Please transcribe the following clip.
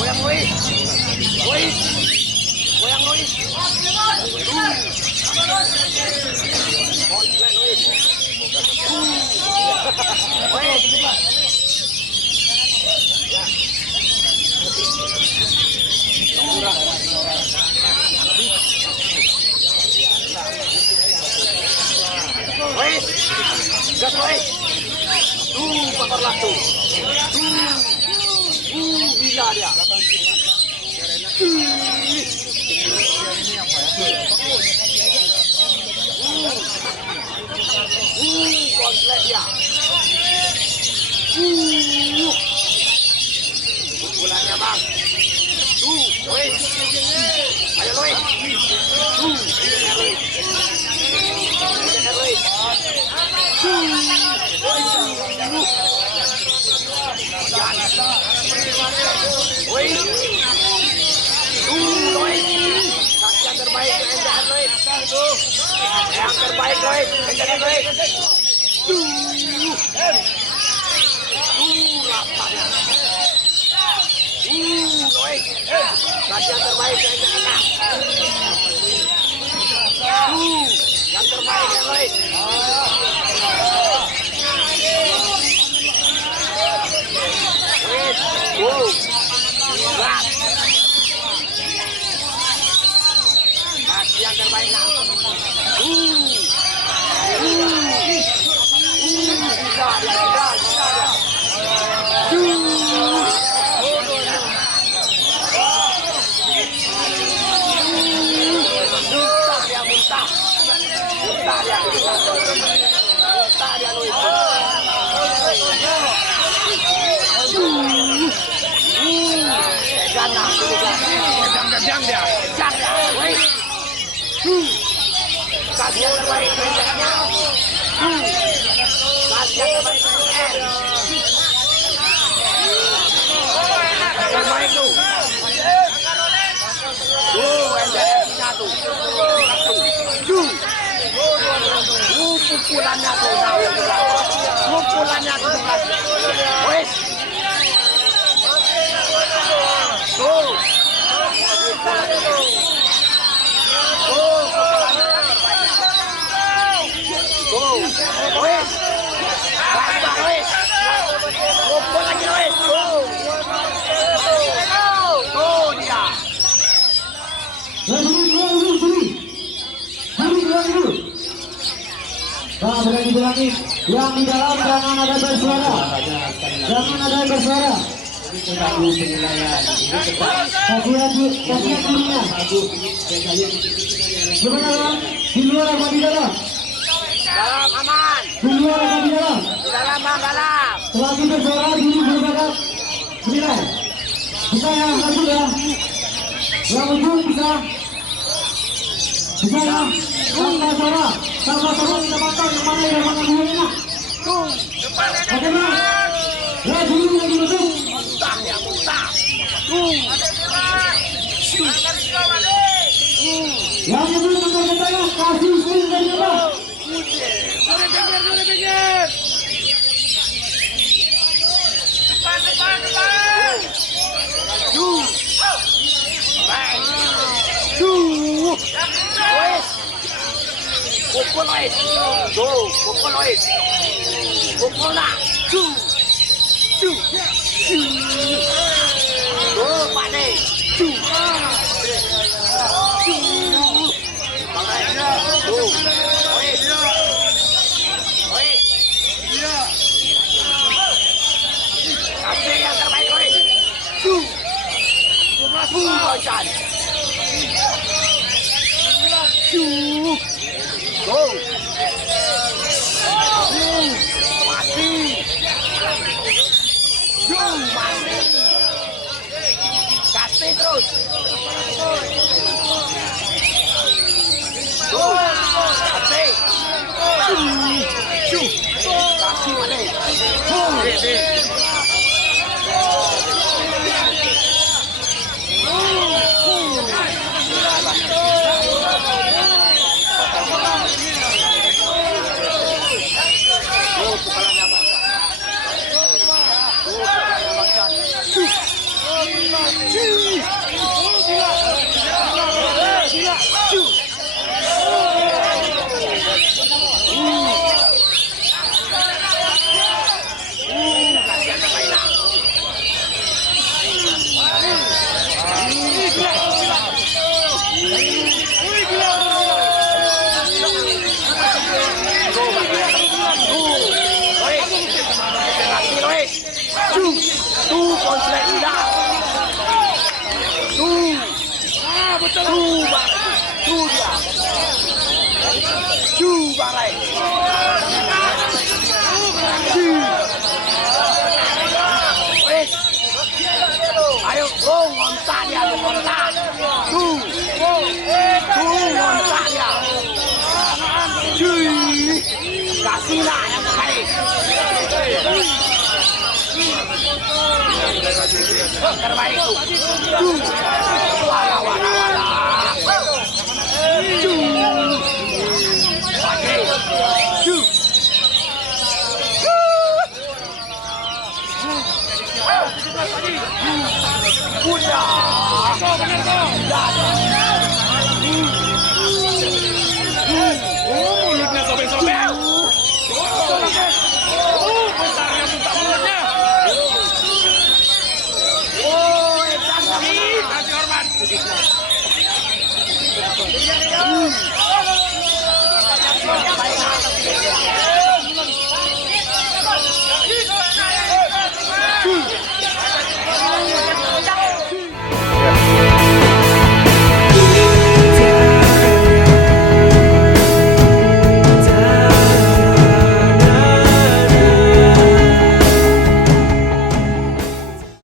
Goyang Luis. Luis. Goyang Luis. Luis. Gas Luis. Pakarlah tuh. Gila dia. Konslet dia. Pukulannya bang. Luis. Ayo Luis. Yang terbaik Luis. Yang terbaik Luis. Rapanya. Luis. Yang terbaik yang terbaik Luis. Yang terbaik nak. Jang dia. Kasih yang terbaik kerjanya. Kasih yang terbaik terbaik tuh. Satu. Pukulannya tuh. Pukulannya tuh. Wes. Tuh. Ulangi, yang di dalam jangan ada bersuara. Jangan ada bersuara. Kasihan gurunya. Gimana? Di luar apa di dalam? Dalam aman. Di luar apa di dalam? Di dalam bang, dalam. Selagi bersuara dulu berbakat. Menilai. Bisa ya, langsung ya. Yang ujung bisa. Bisa ya. Sama-sama kita pantau yang mana dulu enak. Bagaimana? Ya dulu lagi betul. Muntah ya, muntah. Yang dulu mengerjakan kasih swing dari apa? Pinggir. Depan. Pukul Lois. Pukul Lois. Pukul nak. Pak De. Rohit. Rohit. Kasih yang terbaik Rohit. Fauzan. Go. Masih. Masih. Kasih terus. Go. Kasih. Kasih balik. Ayo, go, ngontak dia, ngontak. Ngontak dia. Kasihlah yang terbaik. Terbaik tu. Wala. Bunda.